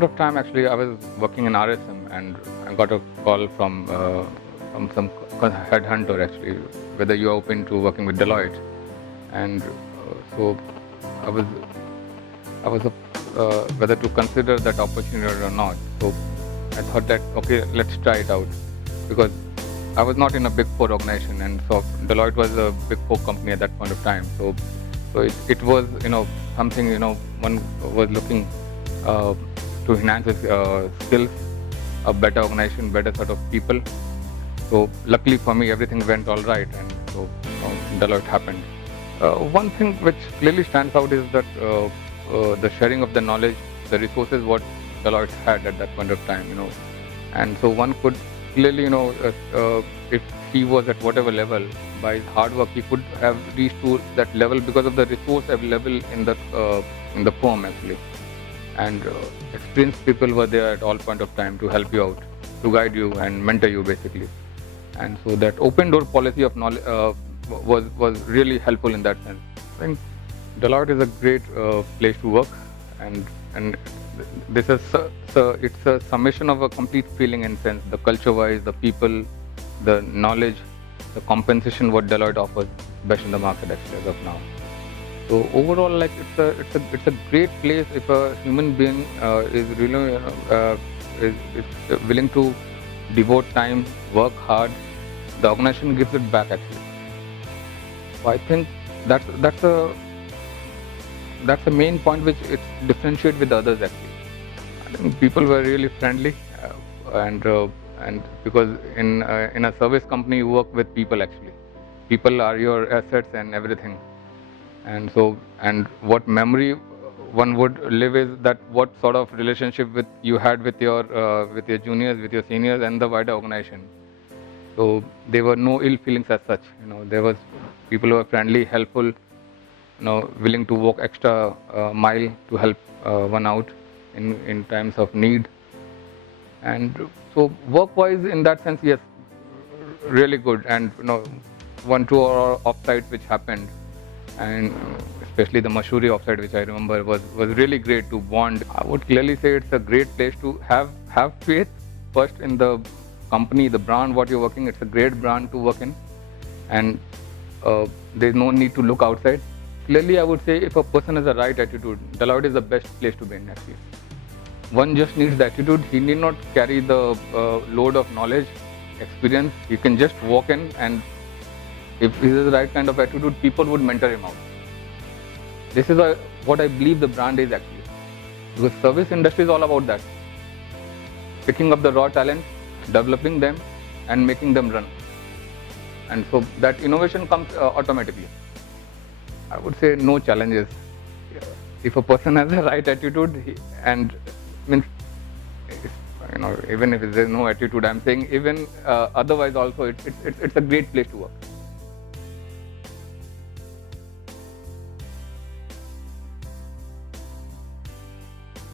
point of time, actually, I was working in RSM and I got a call from some headhunter, actually, whether you are open to working with Deloitte. And so I was whether to consider that opportunity or not. So I thought that, okay, let's try it out, because I was not in a big four organization, and so Deloitte was a big four company at that point of time. So it was, something, one was looking to enhance his skills, a better organization, better sort of people. So luckily for me, everything went all right, and so Deloitte happened. One thing which clearly stands out is that the sharing of the knowledge, the resources what Deloitte had at that point of time, and so one could clearly, if he was at whatever level, by his hard work, he could have reached to that level because of the resource available in the firm, actually. And experienced people were there at all point of time to help you out, to guide you and mentor you, basically. And so that open door policy of knowledge was really helpful in that sense. I think Deloitte is a great place to work, and this is it's a summation of a complete feeling, in sense, the culture-wise, the people, the knowledge, the compensation what Deloitte offers best in the market, actually, as of now. So overall, like, it's a great place if a human being is really is willing to devote time, work hard. The organization gives it back, actually. So I think that's the main point which it differentiates with the others, actually. I think people were really friendly, and because in a service company you work with people, actually. People are your assets and everything. And so, and what memory one would live is that what sort of relationship you had with your juniors, with your seniors, and the wider organization. So there were no ill feelings as such. There was people who were friendly, helpful, willing to walk extra mile to help one out in times of need. And so work-wise, in that sense, yes, really good. And 1-2 offsites which happened, and especially the Mussoorie offsite, which I remember, was really great to bond. I would clearly say it's a great place to have faith first in the company, the brand what you're working. It's a great brand to work in, and there's no need to look outside. Clearly, I would say if a person has the right attitude, Deloitte is the best place to be in, actually. One just needs the attitude. He need not carry the load of knowledge, experience. He can just walk in, and if he has the right kind of attitude, people would mentor him out. This is what I believe the brand is, actually. Because service industry is all about that. Picking up the raw talent, developing them, and making them run. And so that innovation comes automatically. I would say no challenges. If a person has the right attitude, and means, even if there's no attitude, I'm saying even otherwise also, it's a great place to work.